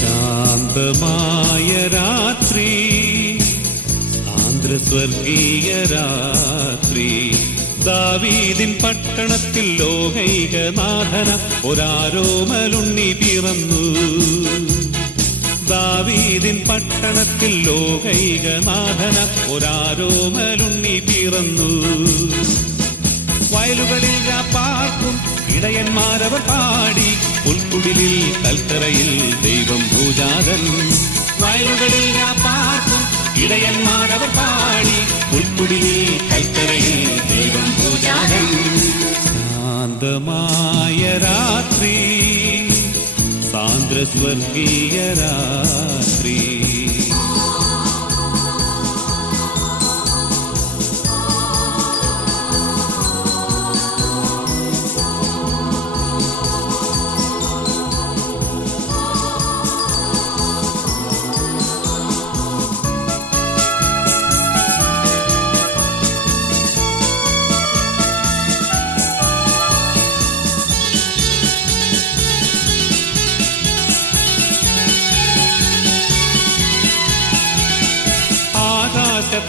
ശാന്തമായ രാത്രി, സ്വർഗീയ രാത്രി, ദാവീദിൻ പട്ടണത്തിൽ ലോകൈകനാഥന ഒരാരോമലുണ്ണി പിറന്നു. ദാവീദിൻ പട്ടണത്തിൽ ലോകൈകനാഥന ഒരാരോമലുണ്ണി പിറന്നു. വയലുകളിൽ പാർക്കും ഇടയന്മാരവർ പാടി, പുൽക്കുടിലിൽ കൽത്തറയിൽ ദൈവം ഭൂജാതൻ. വയലുകളിൽ പാർക്കും ഇടയന്മാരവർ പാടി, പുൽക്കുടിലിൽ കൽത്തറയിൽ ദൈവം ഭൂജാതൻ. ശാന്തമായ രാത്രി, സാന്ദ്ര സ്വർഗീയ രാത്രി.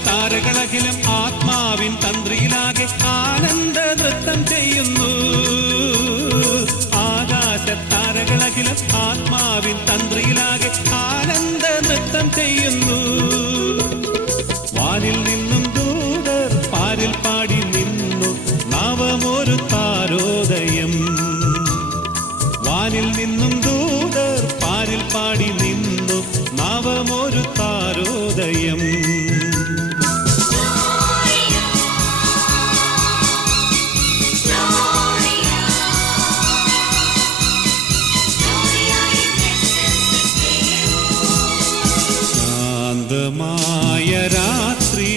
താരകളഖിലം ആത്മാവിൻ തന്ത്രിയിലാകെ ആനന്ദ നൃത്തം ചെയ്യുന്നു. ആകാശത്താരകളഖിലം ആത്മാവിൻ തന്ത്രിയിലാകെ ആനന്ദ നൃത്തം ചെയ്യുന്നു. വാനിൽ നിന്നും ദൂതർ പാരിൽ പാടി നിന്നു, നവമൊരു താരോദയം. വാനിൽ നിന്നും ദൂതർ പാരിൽ പാടി നിന്നു, നവമൊരു താരോദയം. ശാന്തമായ രാത്രി,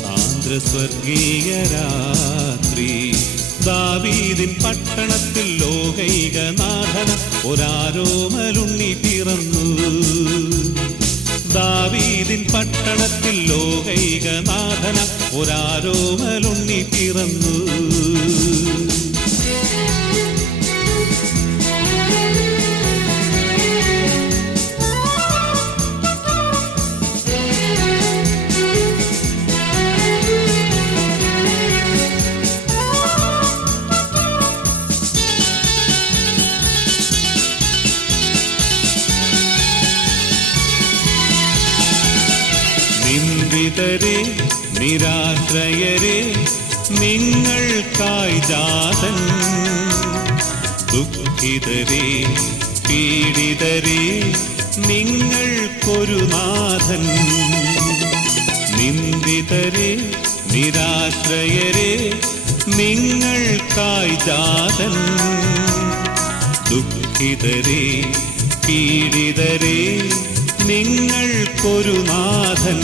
സാന്ദ്ര സ്വർഗീയ രാത്രി, ദാവീദിൻ പട്ടണത്തിൽ ലോകൈകനാഥന ഒരാരോമലുണ്ണി പിറന്നു. ദാവീദിൻ പട്ടണത്തിൽ ലോകൈകനാഥന ഒരാരോമലുണ്ണി പിറന്നു. നിന്ദിതരെ നിരാശ്രയരെ നിങ്ങൾക്കായി ജാതൻ. ദുഃഖിതരെ പീഡിതരെ നിങ്ങൾക്കൊരു നാഥൻ. നിന്ദിതരെ നിരാശ്രയരെ നിങ്ങൾക്കായി ജാതൻ. ദുഃഖിതരെ പീഡിതരെ നിങ്ങൾക്കൊരു നാഥൻ.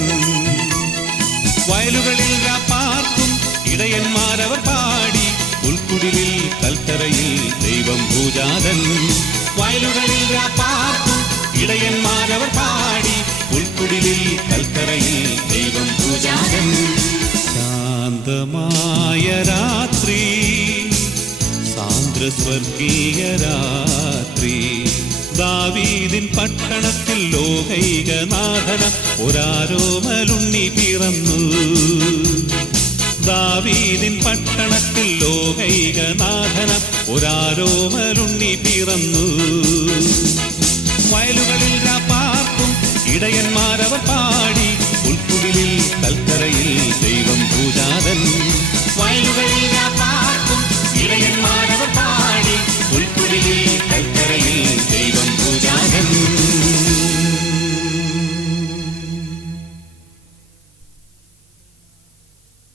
വയലുകളിൽ പാർക്കും ഇടയന്മാരവർ പാടി, പുൽക്കുടിലിൽ കൽത്തറയിൽ ദൈവം ഭൂജാതൻ. വയലുകളിൽ പാർക്കും ഇടയന്മാരവർ പാടി, പുൽക്കുടിലിൽ കൽത്തറയിൽ ദൈവം ഭൂജാതൻ. ശാന്തമായ രാത്രി, സാന്ദ്ര സ്വർഗീയ രാത്രി, ദാവീദിൻ പട്ടണത്തിൽ ലോകൈകനാഥന ഒരാരോമലുണ്ണി പിറന്നു. ദാവീദിൻ പട്ടണത്തിൽ ലോകൈകനാഥന ഒരാരോമലുണ്ണി പിറന്നു. വയലുകളിൽ പാർക്കും ഇടയന്മാരവർ